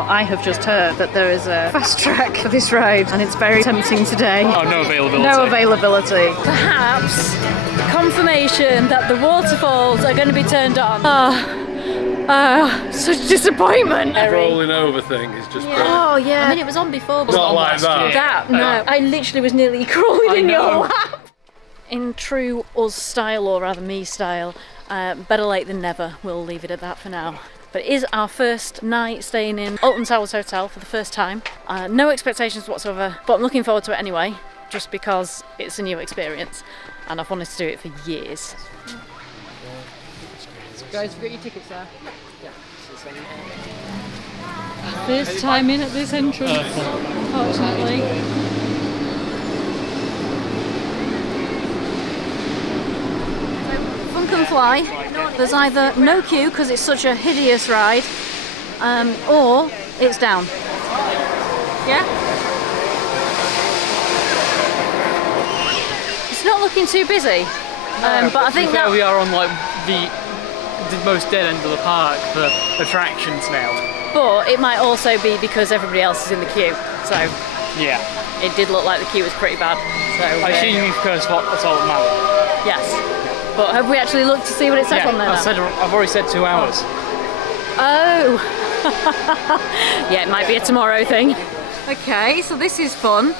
I have just heard that there is a fast track for this ride and it's very tempting today. Oh, no availability. No availability. Perhaps confirmation that the waterfalls are going to be turned on. Such disappointment. The rolling over thing is just brilliant. Oh yeah. I mean, it was on before, but Not like that. no. I literally was nearly crawling in your lap. In true us style, or rather me style, better late than never. We'll leave it at that for now. But it is our first night staying in Alton Towers Hotel for the first time. No expectations whatsoever, but I'm looking forward to it anyway, just because it's a new experience and I've wanted to do it for years. Guys, have you got your tickets there? First time in at this entrance, unfortunately. Fun can fly. There's either no queue because it's such a hideous ride, or it's down. Yeah? It's not looking too busy, but I think that we are on like the most dead end of the park for attractions now. But it might also be because everybody else is in the queue, so yeah, it did look like the queue was pretty bad. So I assume you've cursed that's Alton Manor. Yes, but have we actually looked to see what it says on there? I've already said 2 hours. Oh, yeah, it might be a tomorrow thing. Okay, so this is fun.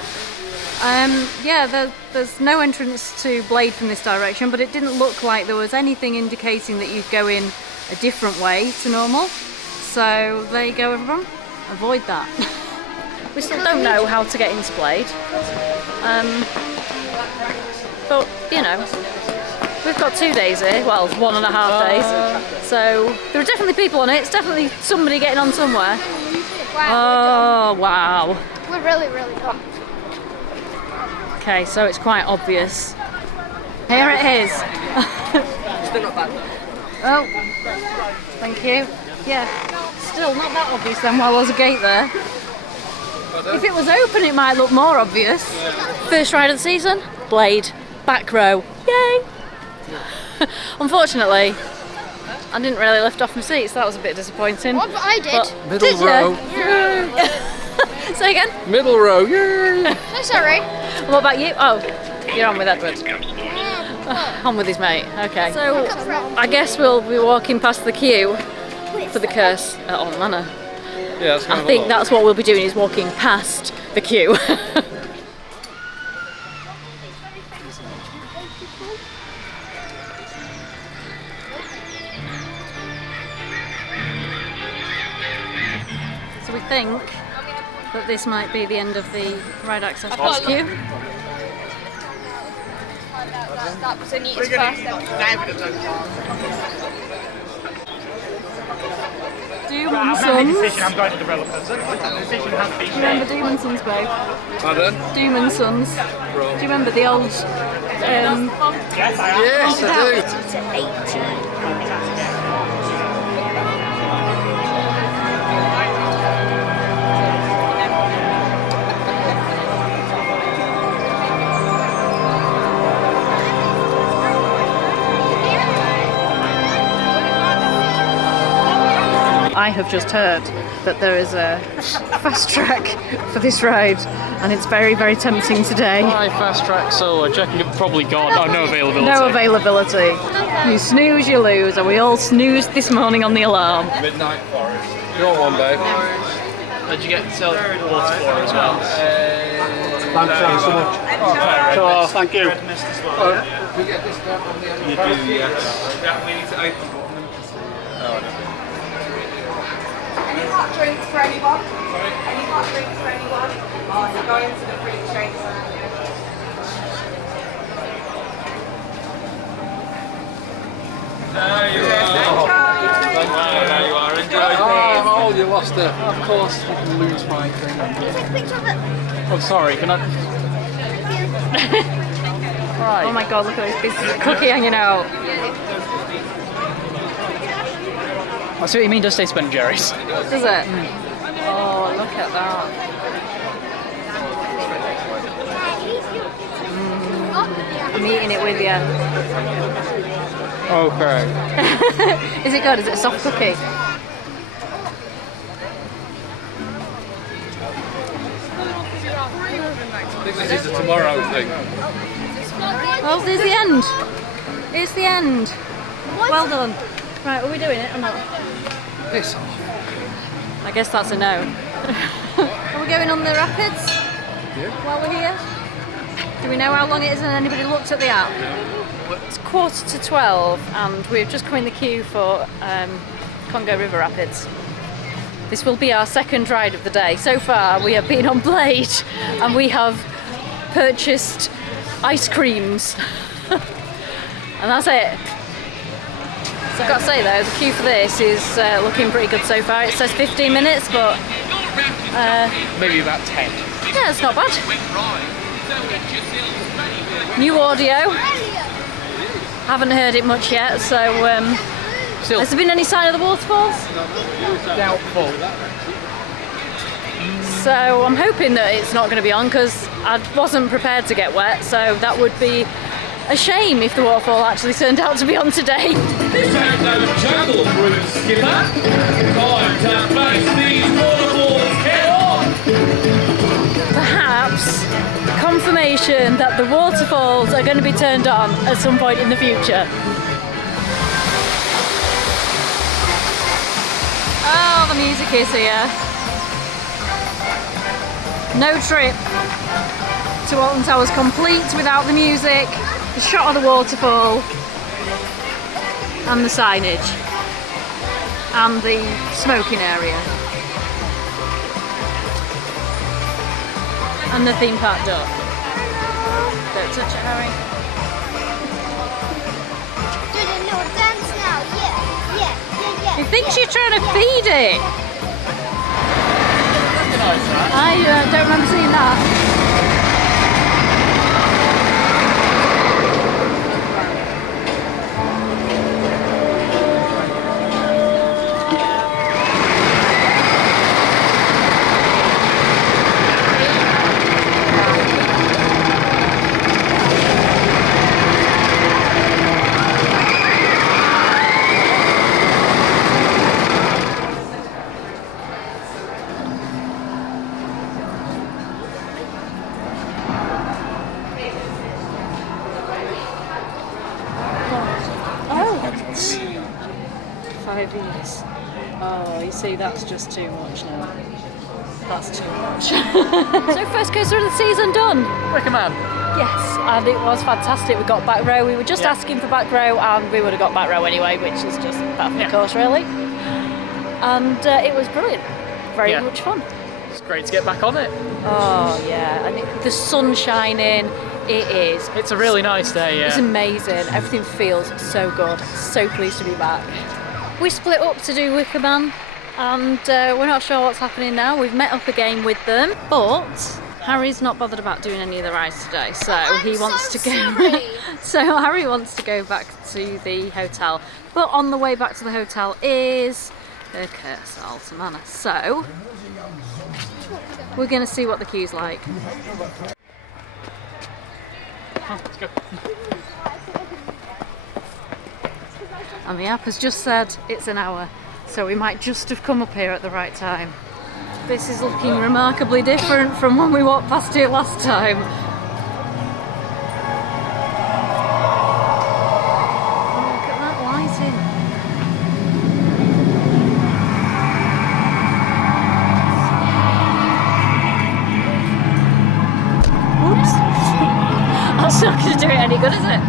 Yeah, there's no entrance to Blade from this direction, but it didn't look like there was anything indicating that you'd go in a different way to normal. So there you go, everyone. Avoid that. We still don't know how to get into Blade. But, you know, we've got 2 days here, well, 1.5 days. So there are definitely people on it. It's definitely somebody getting on somewhere. Wow, Oh, wow. we're really, really hot. Okay, so it's quite obvious. Here it is. Still not bad. Oh, thank you. Yeah, still not that obvious then while there's a gate there. If it was open, it might look more obvious. First ride of the season, Blade, back row. Yay! Unfortunately, I didn't really lift off my seat, so that was a bit disappointing. What? But I did. Middle row. Say again? Middle row, yay! So sorry. What about you? Oh, you're on with Edward. On with his mate. Okay. So I guess we'll be walking past the queue for the curse at Alton Manor. Yeah, that's I think that's what we'll be doing, is walking past the queue. So we think that this might be the end of the ride access pass queue. That was the neatest first. Doom and Sons. I'm going to the roller coaster. The decision has been made. Remember Doom and Sons, babe? Pardon? Doom and Sons. Do you remember the old... Yes, I am. Yes, I do. I have just heard that there is a fast track for this ride and it's very, very tempting today. Hi, fast track solo. Checking it probably gone. Oh, no availability. No availability. You snooze, you lose, and we all snoozed this morning on the alarm. Midnight Forest. You want one, babe? Did you get water for as well? Thanks so much. Oh, thank you. We get this down on the end. You do, yes. Yeah, we need to open. Any hot drinks for anyone? Sorry? Any hot drinks for anyone? Oh, you're going to the free drinks. There you are. There you are. Enjoy. Oh, you lost it. Of course, you can lose my thing. Can you take a picture of it? Oh, sorry. Can I? Oh my god, look at this piece of cookie hanging out. I see what you mean. Does say Ben & Jerry's? Does it? Oh, look at that. I'm eating it with you. Okay. Is it good? Is it a soft cookie? think this is a tomorrow thing. Oh, there's the end. It's the end. Well done. Right, are we doing it or not? Piss off. I guess that's a no. Are we going on the rapids? Yeah. While we're here? Do we know how long it is and anybody looked at the app? It's 11:45 and we've just come in the queue for Congo River Rapids. This will be our second ride of the day. So far we have been on Blade and we have purchased ice creams. And that's it. So I've got to say though, the queue for this is looking pretty good so far. It says 15 minutes, but Maybe about 10. yeah, it's not bad. New audio. Haven't heard it much yet, so Still has there been any sign of the waterfalls? doubtful. So I'm hoping that it's not going to be on because I wasn't prepared to get wet, so that would be a shame if the waterfall actually turned out to be on today. This ain't no jungle route, skipper. Time to face these waterfalls head on. Perhaps confirmation that the waterfalls are going to be turned on at some point in the future. Oh, the music is here. No trip to Alton Towers complete without the music, the shot of the waterfall, and the signage, and the smoking area, and the theme park door. Don't touch it, Harry. Do the little dance now. Yeah. He thinks you're trying to feed it. I don't remember seeing that. Oh, you see, that's just too much now. That's too much. So first coaster of the season done. Recommend. Yes, and it was fantastic. We got back row. We were just asking for back row, and we would have got back row anyway, which is just part of the course, really. And it was brilliant. Very much fun. It's great to get back on it. Oh yeah, and the sun's shining. It is. It's a really nice day, It's yeah. amazing. Everything feels so good. So pleased to be back. We split up to do Wicker Man, and we're not sure what's happening now. We've met up again with them, but Harry's not bothered about doing any of the rides today, so he wants to go. So Harry wants to go back to the hotel, but on the way back to the hotel is her curse at Alton Manor. So we're going to see what the queue's like. Let's go. And the app has just said it's an hour, so we might just have come up here at the right time. This is looking remarkably different from when we walked past here last time. Oh, look at that lighting. Oops. That's not going to do it any good, is it?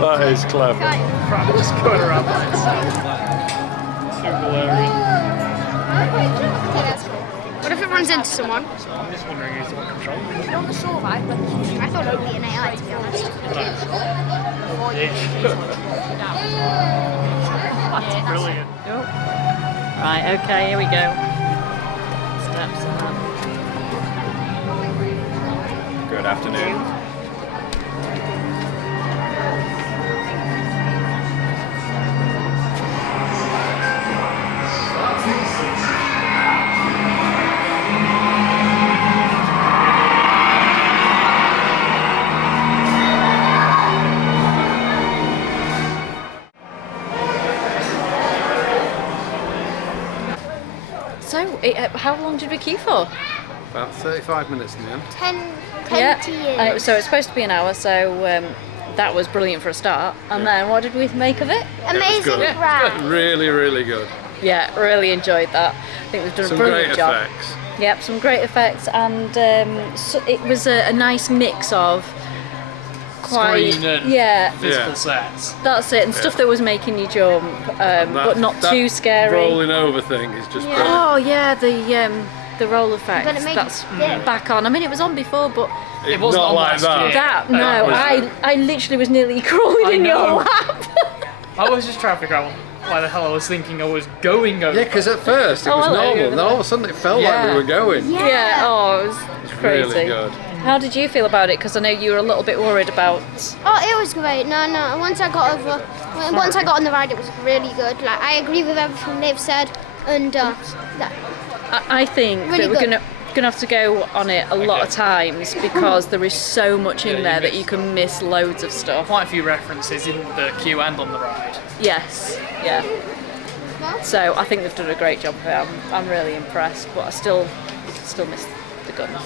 That is clever. Crap, just going around by itself. Too blurry. Okay, that's cool. What if it runs into someone? So I'm just wondering who's the one controlling it. I thought it would be an AI, to be honest. That's brilliant. Right, okay, here we go. Steps up. Good afternoon. So, how long did we queue for? About 35 minutes in the end. 20 years. So it's supposed to be an hour, so that was brilliant for a start. And then what did we make of it? Amazing good. ride. Really, really good. Yeah, really enjoyed that. I think we've done Some a brilliant great job. effects. Yep, some great effects, and so it was a nice mix of quite Screen and physical Yeah. sets. That's it, and stuff that was making you jump, but not that too scary. Rolling over thing is just brilliant. Oh yeah, the roll effect. But it made That's you scared. back on. I mean, it was on before, but It wasn't not on like last that. year. that no, was- I literally was nearly crawling I in your know. lap. I was just trying to figure out why the hell I was thinking I was going over. Yeah, because at first it Oh, was hello. normal, then all of a sudden it felt like we were going. Yeah. Oh, it was crazy. Really good. How did you feel about it? Because I know you were a little bit worried about. Oh, it was great. No. Once I got on the ride, it was really good. Like, I agree with everything they've said, and that. I think Really that we're good. gonna have to go on it a lot of times because there is so much in there that you can miss loads of stuff. Quite a few references in the queue and on the ride. Yes, yeah. So I think they've done a great job of it. I'm really impressed, but I still miss the guns.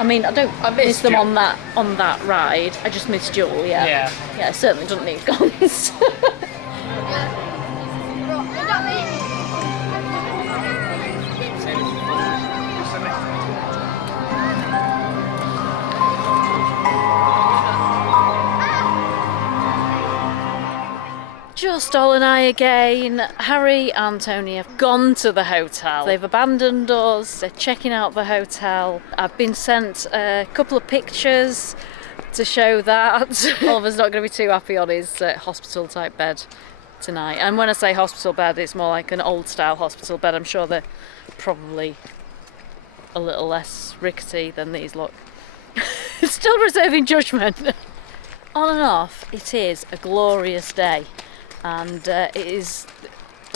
I mean, I don't miss them Duel. on that ride. I just miss Duel. Yeah. Yeah, I certainly don't need guns. Just Ol and I again. Harry and Tony have gone to the hotel. They've abandoned us. They're checking out the hotel. I've been sent a couple of pictures to show that. Oliver's not going to be too happy on his hospital type bed tonight. And when I say hospital bed, it's more like an old style hospital bed. I'm sure they're probably a little less rickety than these look. Still reserving judgment. On and off, it is a glorious day. And it is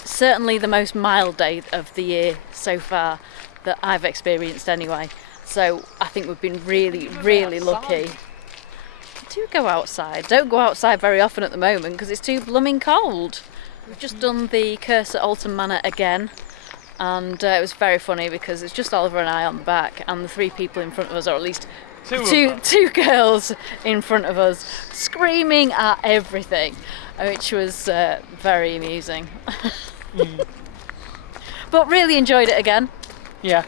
certainly the most mild day of the year so far that I've experienced anyway. So I think we've been really, really lucky. Do go outside. Don't go outside very often at the moment because it's too blooming cold. We've just done the curse at Alton Manor again, and it was very funny because it's just Oliver and I on the back, and the three people in front of us, or at least two girls in front of us, screaming at everything, which was very amusing. But really enjoyed it again. Yeah.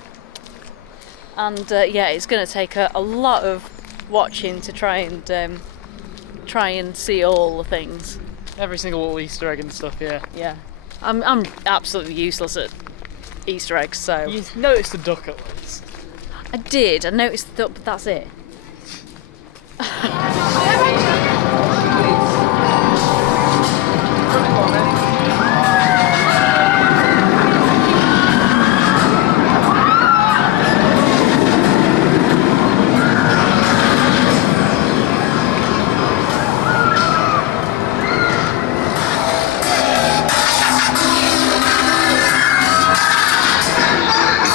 And yeah, it's going to take a lot of watching to try and see all the things. Every single little Easter egg and stuff, yeah. Yeah, I'm absolutely useless at Easter eggs, so You noticed the duck at least. I did. I noticed that, but that's it.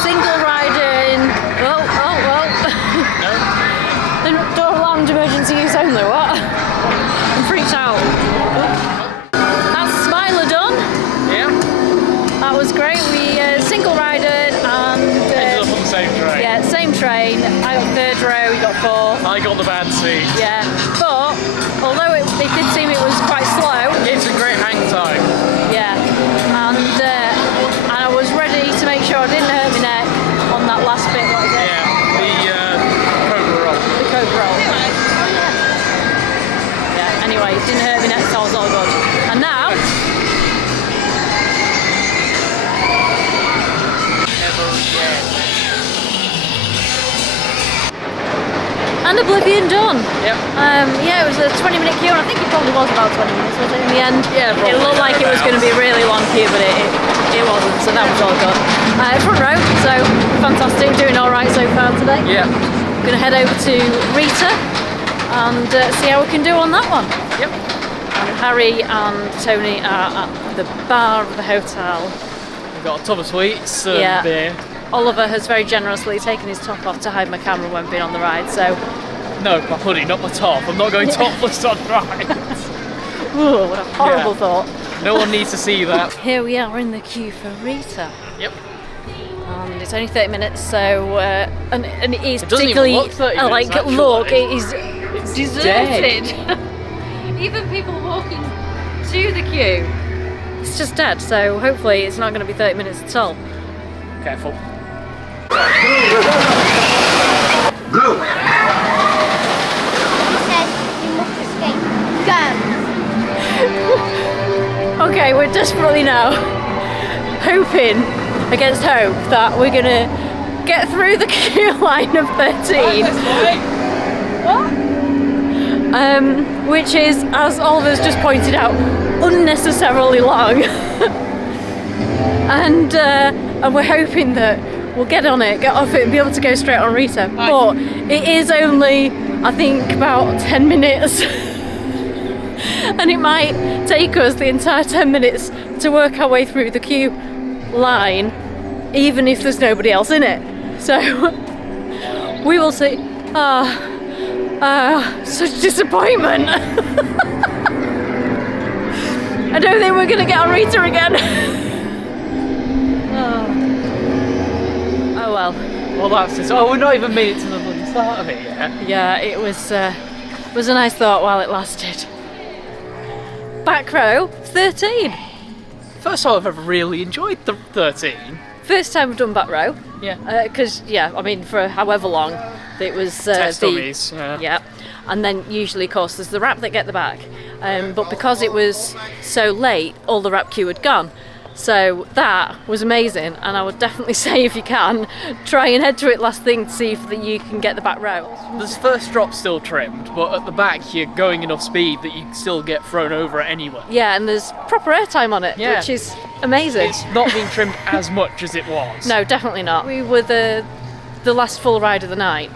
Single riding. Oh. No? anyway. It didn't hurt me neck, so I was all good. And now... And Oblivion done. Yep. Yeah, it was a 20-minute queue, and I think it probably was about 20 minutes, was it, in the end? Yeah, it looked like it was going to be a really long queue, but it wasn't, so that was all good. Front row, so fantastic, doing all right so far today. Yeah. Going to head over to Rita and see how we can do on that one. Yep. And Harry and Tony are at the bar of the hotel. We've got a tub of sweets and beer. Oliver has very generously taken his top off to hide my camera when being on the ride, so... No, my hoodie, not my top. I'm not going topless on rides. Ooh, what a horrible thought. No one needs to see that. Here we are in the queue for Rita. Yep. And it's only 30 minutes, so... and it is It doesn't particularly... even look 30 minutes, like, actually. look, it is It's deserted. Even people walking to the queue, it's just dead, so hopefully it's not going to be 30 minutes at all. Careful. He says you must escape. Go. Okay, we're desperately now hoping against hope that we're going to get through the queue line of 13. Which is, as Oliver's just pointed out, unnecessarily long. and we're hoping that we'll get on it, get off it and be able to go straight on Rita. But it is only, I think, about 10 minutes. And it might take us the entire 10 minutes to work our way through the queue line, even if there's nobody else in it. So, we will see. Such disappointment. I don't think we're going to get on Rita again. Oh well. Well, that's it. Oh, we're not even made it to the bloody start of it yet. Yeah, it was a nice thought while it lasted. Back row, 13. First time I've ever really enjoyed the 13. First time we've done back row. Yeah. Because, I mean, for however long, it was Test dummies, yeah. And then usually, of course, there's the wrap that get the back. But because it was so late, all the wrap queue had gone. So that was amazing, and I would definitely say, if you can, try and head to it last thing to see if that you can get the back row. This first drop still trimmed, but at the back you're going enough speed that you can still get thrown over anyway. Yeah, and there's proper airtime on it, which is amazing. It's not being trimmed as much as it was. No, definitely not. We were the last full ride of the night.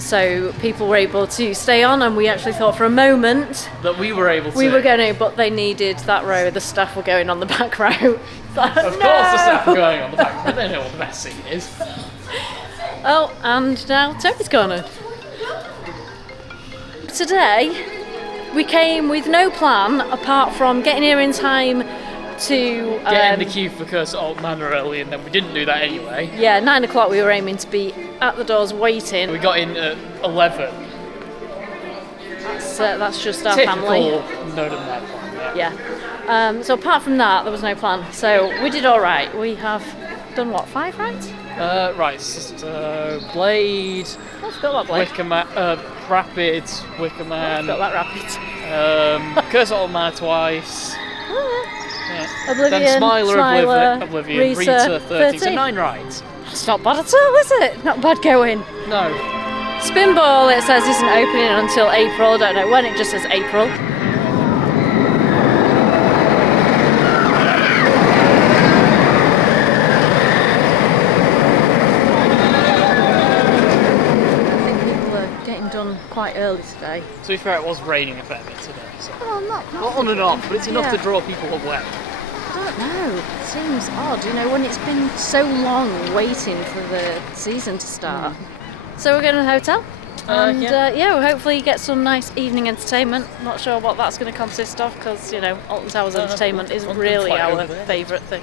So people were able to stay on, and we actually thought for a moment that we were able to. We were going to, but they needed that row. The staff were going on the back row. Of course the staff are going on the back, but they know what the best seat is. Oh, and now Tony's gone. Today we came with no plan apart from getting here in time to get in the queue for Curse at Alton Manor early, and then we didn't do that anyway. Yeah, 9 o'clock we were aiming to be at the doors waiting. We got in at 11. That's just our Typical family. Node and Ned plan, yeah. So apart from that, there was no plan. So we did all right. We have done what, 5 rides? Right. So Blade. I forgot about Blade. Wickerman, Rapids, Wickerman. I forgot about Rapids. Curse at Alton Manor twice. Yeah. Oblivion, then Smiler, Oblivion, Rita 13. So 9 rides. It's not bad at all, is it? Not bad going. No. Spinball, it says, isn't opening until April. I don't know when, it just says April. I think people are getting done quite early today. To be fair, it was raining a fair bit today. So. Well, not on and off, but it's enough to draw people away. I don't know. It seems odd, when it's been so long waiting for the season to start. So we're going to the hotel. And we'll hopefully get some nice evening entertainment. Not sure what that's going to consist of because, Alton Towers entertainment isn't really our favourite thing.